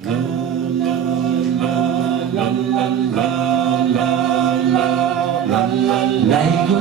Laigo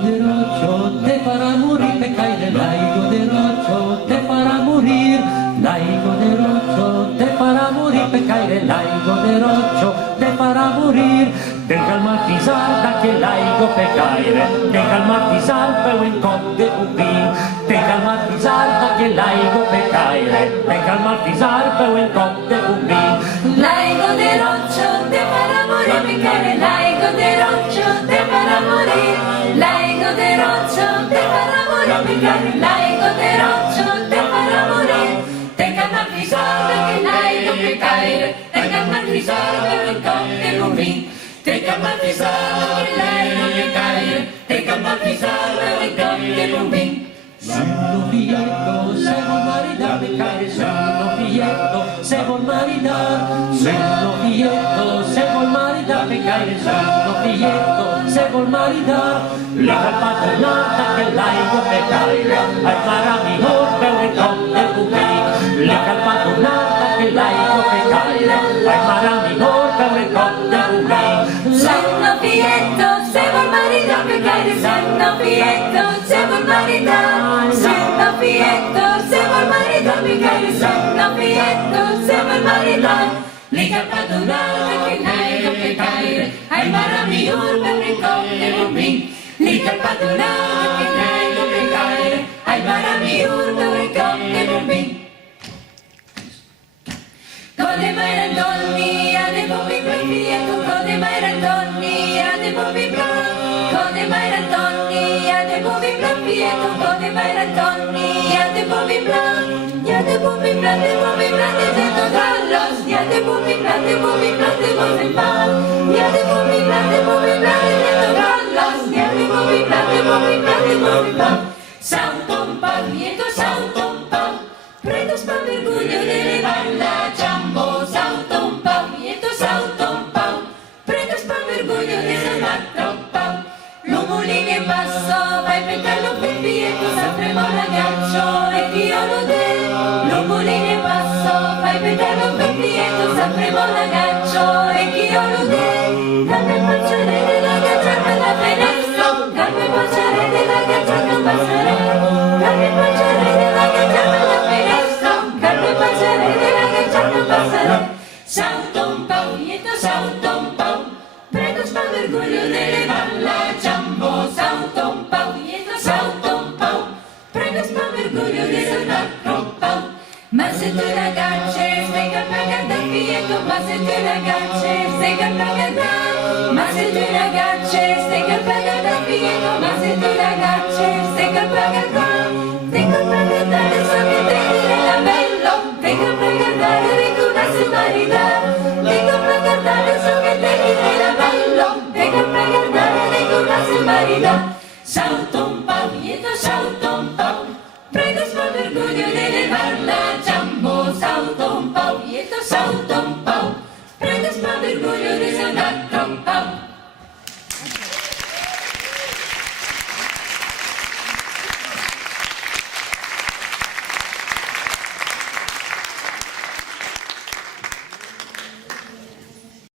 de rocho te farà morir, te caire, laigo de rocho te farà morir, laigo de rocho te farà morir, te caire, laigo de rocho te farà morir. De calmar salta che laigo pe caire, de calmar salta o in cop de bubin, de calmar salta che laigo pe caire, de calmar salta o in cop de bubin. Laigo de rocho te farà morir, pe caire, laigo de rocho te farà morir, laigo de rocho te farà morir, pe caire, laigo de rocho te farà morir. Te calmar salta che laigo pe caire, te calmar salta o in cop de bubin. Te calmar salta che laigo pe caire, te calmar salta o in cop de bubin. Sullo figlietto se vuol maridar pe caire, sullo figlietto se vuol maridar, sullo figlietto se vuol maridar pe caire, sullo figlietto se vuol maridar. Le calpatonata che laigo pe caire, ai marami orbe o in cop de bubin. Le calpatonata che laigo pe caire, ai marami orbe o in cop de bubin. Sanno figlietto se vuol maridar pe caire, sanno figlietto se vuol maridar, sanno figlietto se vuol maridar pe caire, sanno figlietto se vuol maridar. Li calpatonata che laigo pe caire, ai marami orbe o in cop de bubin. Li calpatonata che laigo pe caire, ai marami orbe o in cop de bubin. Code mai randonni, a de bubbi blan figlietto, code mai randonni, a de bubbi blan, code mai randonni, a de bubbi blan figlietto, code mai randonni, a de bubbi blan, ya de bubbi blan, de cento gallos, ya de bubbi blan, de bubbi blan, ya de bubbi blan, de cento gallos, ya de bubbi blan, de bubbi blan. Sauton pau, figlietto, sauton pau, prendo spam merguglio delle balla Giambo, sauton pau, figlietto, sauton pau, prendo spam merguglio delle quattro pau. L'umulino in basso, vai pentello per figlietto, sapremo ragazzo e chiolo de. L'umulino in basso, vai pentello per figlietto, sapremo ragazzo e chiolo de. Calma il panciare della gazzacca alla finestra, calma il panciare della gazzacca al passare, calma il panciare della gazzacca alla finestra, calma il panciare della gazzacca al passare. Sauton pau, figlietto, sauton pau, prendo spam orgoglio delle balla Giambo, sauton pau, figlietto, sauton pau, prendo spam orgoglio delle quattro pau. Ma se tu ragazze stai capendo figlietto, ma se tu ragazze stai capendo, ma se tu ragazze stai capendo figlietto, ma se tu ragazze stai capendo, tengo per guardare so che te dire la bello, tengo per guardare ricordassi marità, tengo per guardare so che te dire la bello, tengo per guardare ricordassi marità. Sauton pau, figlietto, sauton pau, prendo spam orgoglio delle balla Giambo, sauton pau, figlietto, sauton